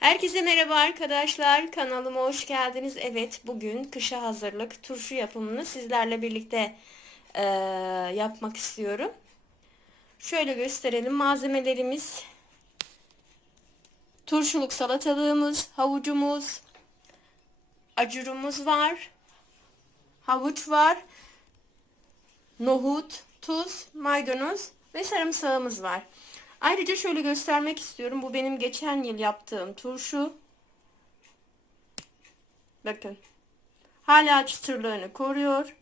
Herkese merhaba arkadaşlar. Kanalıma hoş geldiniz. Evet bugün kışa hazırlık turşu yapımını sizlerle birlikte eee, yapmak istiyorum. Şöyle gösterelim. Malzemelerimiz turşuluk salatalığımız, havucumuz, acurumuz var. Havuç var. Nohut, tuz, maydanoz ve sarımsağımız var. Ayrıca şöyle göstermek istiyorum. Bu benim geçen yıl yaptığım turşu. Bakın. Hala çıtırlığını koruyor.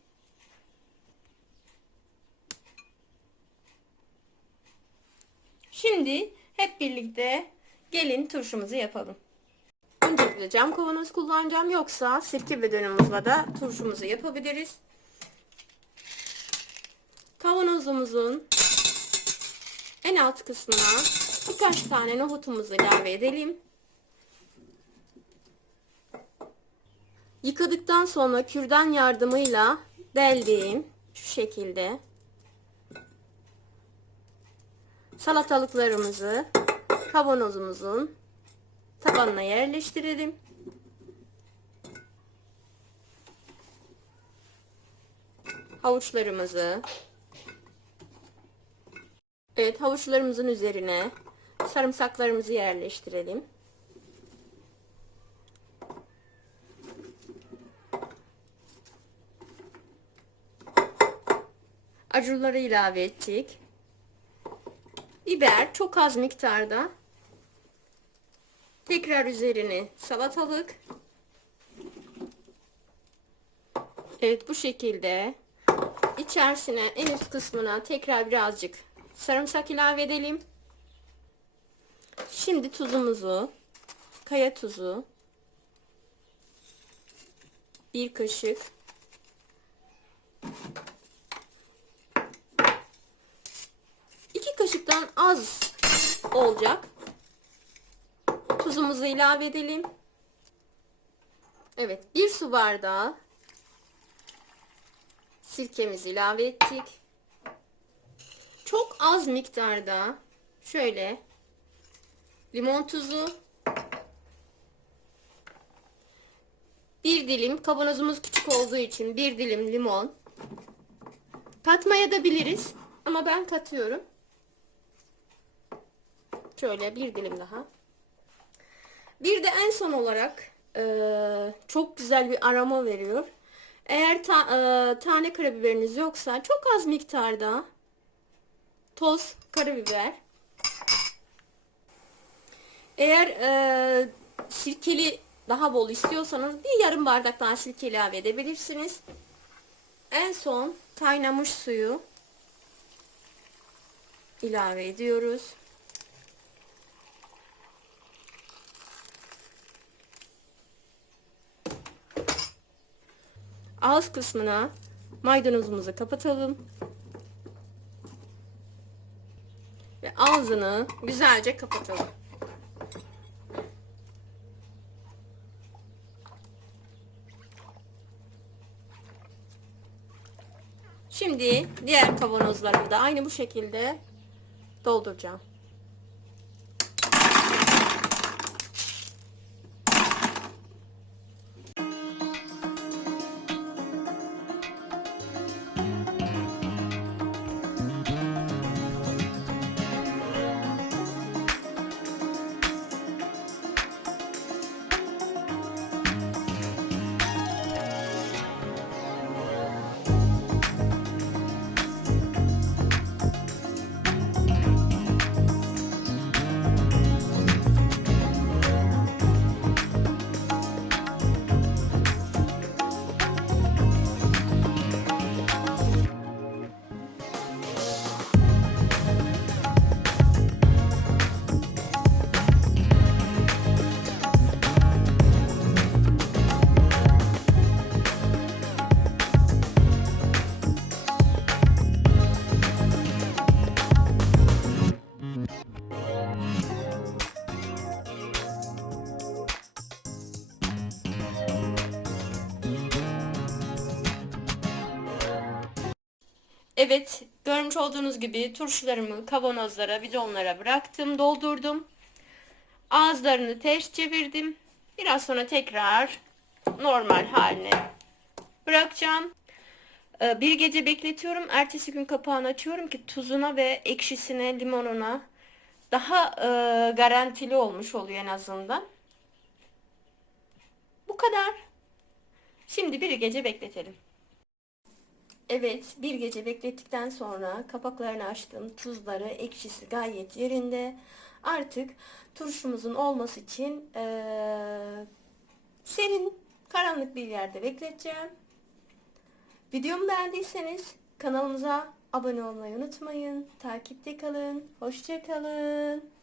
Şimdi hep birlikte gelin turşumuzu yapalım. Öncelikle cam kavanoz kullanacağım. Yoksa sirke dönümüzle de turşumuzu yapabiliriz. Kavanozumuzun en alt kısmına birkaç tane nohutumuzu ilave edelim. Yıkadıktan sonra kürdan yardımıyla deldiğim şu şekilde salatalıklarımızı kavanozumuzun tabanına yerleştirelim. Havuçlarımızı Evet havuçlarımızın üzerine sarımsaklarımızı yerleştirelim. Acurları ilave ettik. Biber çok az miktarda. Tekrar üzerine salatalık. Evet bu şekilde içerisine en üst kısmına tekrar birazcık sarımsak ilave edelim. Şimdi tuzumuzu, kaya tuzu, bir kaşık, iki kaşıktan az olacak. Tuzumuzu ilave edelim. Evet, bir su bardağı sirkemizi ilave ettik çok az miktarda şöyle limon tuzu bir dilim kavanozumuz küçük olduğu için bir dilim limon. Katmaya da biliriz ama ben katıyorum. Şöyle bir dilim daha. Bir de en son olarak eee, çok güzel bir aroma veriyor. Eğer ta, eee, tane karabiberiniz yoksa çok az miktarda toz karabiber. Eğer e, sirkeli daha bol istiyorsanız bir yarım bardak daha sirke ilave edebilirsiniz. En son kaynamış suyu ilave ediyoruz. Ağız kısmına maydanozumuzu kapatalım. Ve ağzını güzelce kapatalım. Şimdi diğer kavanozlarımı da aynı bu şekilde dolduracağım. Evet, görmüş olduğunuz gibi turşularımı kavanozlara, bidonlara bıraktım, doldurdum. Ağızlarını ters çevirdim. Biraz sonra tekrar normal haline bırakacağım. Ee, Bir gece bekletiyorum. Ertesi gün kapağını açıyorum ki tuzuna ve ekşisine, limonuna daha e, garantili olmuş oluyor en azından. Bu kadar. Şimdi bir gece bekletelim. Evet, bir gece beklettikten sonra kapaklarını açtım. Tuzları, ekşisi gayet yerinde. Artık turşumuzun olması için eee, serin, karanlık bir yerde bekleteceğim. Videomu beğendiyseniz kanalımıza abone olmayı unutmayın. Takipte kalın. Hoşça kalın.